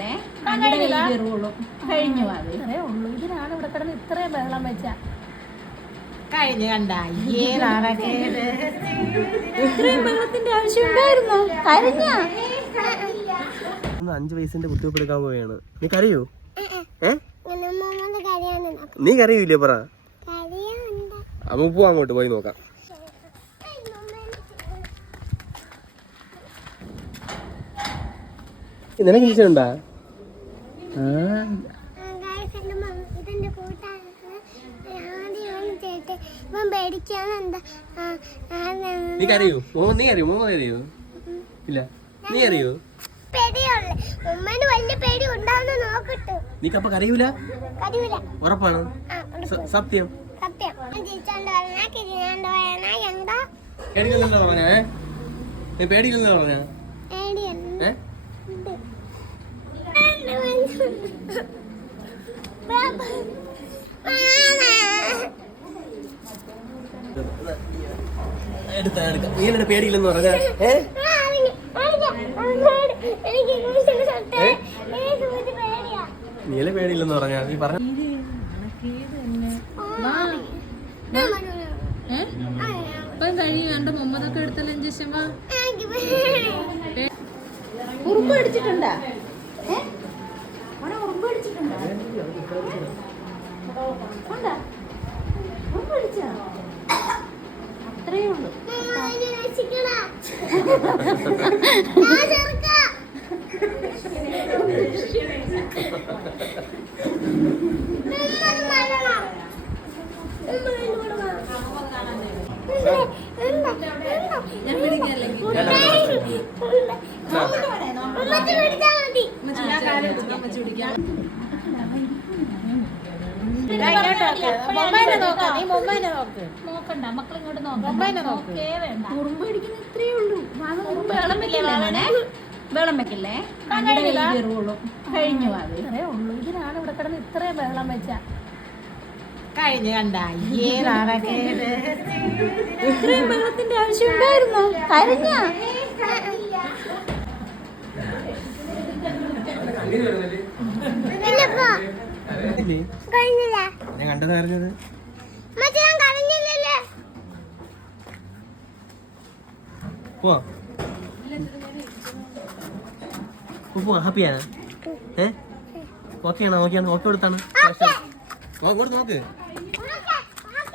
വെക്കല്ലേ, കഴിഞ്ഞു. ഇത്രേ ഉള്ളൂ. ഇതിനാണ് ഇവിടെ കിടന്ന് ഇത്രയും ബഹളം വെച്ച കഴിഞ്ഞു കണ്ട. ഇത്രയും ബഹളത്തിന്റെ ആവശ്യം ഉണ്ടായിരുന്നോ? കരഞ്ഞ 5 വയസ്സിന്റെ കുത്തിവെപ്പ് എടുക്കാൻ പോവുകയാണ്. നീ കരയോ? നീ കരയൂല്ലേ? പറ. അമ്മ പോവാ, അങ്ങോട്ട് പോയി നോക്കാം. നിനക്ക് ഇഷ്ടമുണ്ടാ? നീ കരയോ? നീ കരയോ? മോമ കരയോ? ഇല്ല. നീ കരയോ? നീക്കപ്പ കരയൂല? ഉറപ്പാണ്? സത്യം? പേടിയില്ലെന്നാ പറഞ്ഞേ? പേടിയില്ലെന്നാ പറഞ്ഞ? എടുക്കാം. നീ എന്നോട് പേടിയില്ലെന്ന് പറഞ്ഞ? നീല പേടിയില്ലെന്ന് പറഞ്ഞ? നീ പറഞ്ഞ കഴിയും. എന്റെ മുമ്പതൊക്കെ എടുത്തല്ലോ ഇഞ്ചക്ഷൻ. ഉറുമ്പ് അടിച്ചിട്ടുണ്ടാ? ഉറുമ്പ് അടിച്ചിട്ടുണ്ടോ? അത്രയേ ഉള്ളൂ. നോക്കണ്ട, മക്കളിങ്ങോട്ട് നോക്കേ വേണ്ട. ഉറുമ്പ് അടിക്കുന്ന ഇത്രയേ ഉള്ളൂ. വെള്ളം വെക്കില്ലേ, കഴിഞ്ഞു. ഇത്രേ ഉള്ളൂ. ഇതിനാണ് ഇവിടെ കിടന്ന് ഇത്രയും ബഹളം വെച്ച കഴിഞ്ഞു കണ്ട. ഇത്രയും ബഹളത്തിന്റെ ആവശ്യം ഉണ്ടായിരുന്നോ? കരഞ്ഞ ഞാൻ കണ്ടത് അറിഞ്ഞത്. ഹാപ്പിയാണ്? ഓക്കെ ആണോ? ഓക്കെ കൊടുത്താണ്. നോക്ക്.